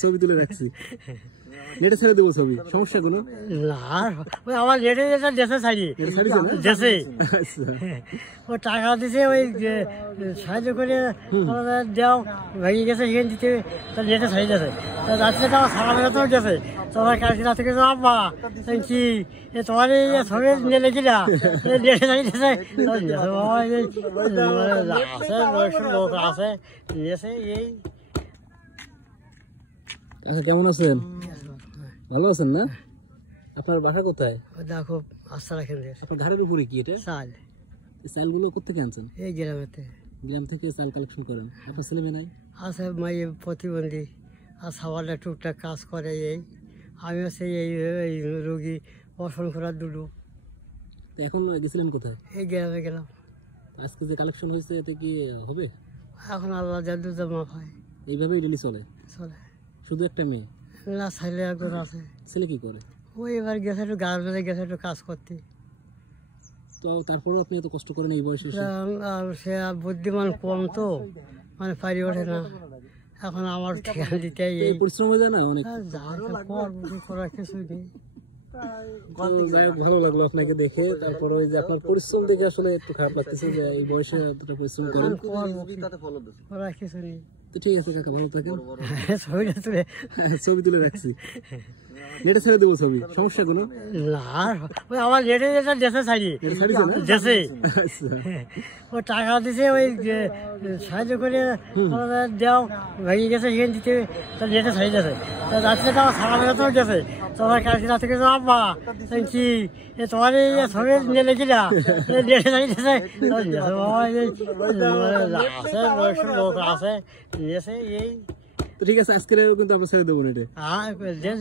ছবি তুলে রাখছি, নেটে ছেড়ে দেবো ছবি, সমস্যা কোনো না। আমার নেটে দেশে ছাড়ি দেশে ও টাকা দিছে, ওই সাহায্য করে দেও ভেঙে গেছে, সেখানে দিতে তার নেটে ছাড়ি গেছে। তা রাত্রে তো আমার সারা বেলাতেও গেছে, তোমার কালকে রাত্রে গেছে আব্বা কি তোমার এই ছবি নিয়ে লেগিলা নেটে ছাড়ি গেছে আছে, বয়সের লোক আছে নিয়েছে। এই আচ্ছা, কেমন আছেন? ভালো আছেন না? আপনার বাসা কোথায়? দেখো আস্থা রাখেন। আপনার ঘরের উপরে কি এটা? চাল। এই চালগুলো কোথেকে আনছেন? এই গ্রামেতে। গ্রাম থেকে চাল কালেকশন করেন? আপনার ছেলে মেয়ে নাই? আছে, মাইয়ে প্রতিবন্ধী আর সবারটা টুকটাক কাজ করে। এই আমি হচ্ছে এই রোগী বসন করার দুটো। এখন গেছিলেন কোথায়? এই গ্রামে গেলাম। আজকে যে কালেকশন হয়েছে এতে কি হবে? এখন আল্লাহ যা দুধ মাফ হয় এইভাবেই ডেলি চলে? চলে। শুধু একটা মেয়ে? না, ছেলে একজন আছে। ছেলে কি করে? ওই এবার গেছে একটু গাছ বেঁধে গেছে একটু কাজ করতে। তো তারপরেও আপনি এত কষ্ট করেন এই বয়সে? আর সে বুদ্ধিমান কম তো, মানে পারি ওঠে না। এখন আমার ঠিকানা দিতে এই পরিশ্রম হয়ে যায় না অনেক? করার কিছু নেই। যাই হোক, ভালো লাগলো আপনাকে দেখে। তারপর ওই যে আপনার পরিশ্রম দেখে আসলে একটু খারাপ লাগতেছে যে এই বয়সে এতটা পরিশ্রম করেন। করার কিছু নেই। তো ঠিক আছে কাকা, ভালো থাকেন। ছবি তুলে রাখছি, নেটে ছেড়ে দেবো ছবি, সমস্যা কোনো না। আমার নেটে দেশে ছাড়ি দেশে ও টাকা দিছে, ওই সাহায্য করে দেও ভেঙে গেছে, সেখানে দিতে তার নেটে ছাড়ি গেছে। তা রাত্রে তো আমার সারা বেলাতেও গেছে, তোমার কালকে রাত্রে গেছে আব্বা কি তোমার এই ছবি নিয়ে লেগিলা নেটে ছাড়ি গেছে আছে, বয়সের লোক আছে নিয়েছে। এই তো ঠিক আছে, আজকের কিন্তু আমরা ছেড়ে দেবো নেটে। হ্যাঁ,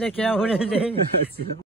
দেখে